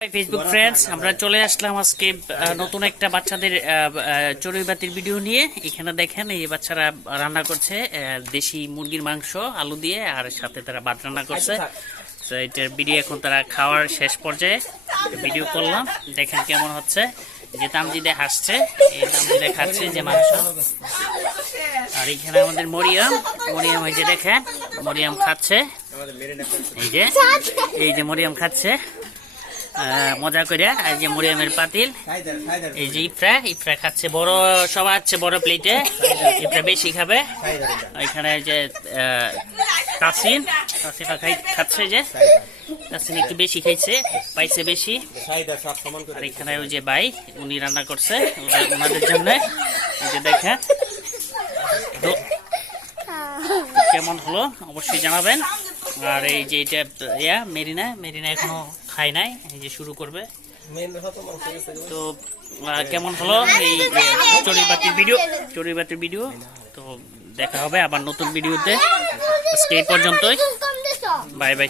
Facebook friends, আমরা চলে আসলাম আজকে নতুন একটা বাচ্চাদের চড়ুইবাতির ভিডিও নিয়ে। এখানে দেখেন এই বাচ্চারা রান্না করছে দেশি মুরগির মাংস আলু দিয়ে, আর সাথে তারা ভাত রান্না করছে। তো এটার ভিডিও এখন তারা খাওয়ার শেষ পর্যায়ে ভিডিও করলাম, দেখেন কেমন হচ্ছে। যে তামজিদে হাসছে, এই তামজিদে খাচ্ছে যে মাংস। আর এখানে আমাদের মরিয়ম এই যে দেখেন মরিয়ম খাচ্ছে, এই যে মরিয়ম খাচ্ছে মজা করে। আর যে মরিয়মের পাতিল, এই যে ইফরা খাচ্ছে বড়, সবার হচ্ছে বড় প্লেটে, ইফরা বেশি খাবে। এখানে যে তাসিফা খাচ্ছে, যে তাসিন একটু বেশি খাইছে, পাইছে বেশি। আর এখানে ওই যে ভাই, উনি রান্না করছে ওনাদের জন্য। এই যে দেখেন, তো কেমন হলো অবশ্যই জানাবেন। আর এই যে এটা মেরিনা এখনো খায় নাই, এই যে শুরু করবে। তো কেমন হলো এই চড়ুইবাতির ভিডিও। তো দেখা হবে আবার নতুন ভিডিওতে। আজকে এই পর্যন্তই, বাই বাই।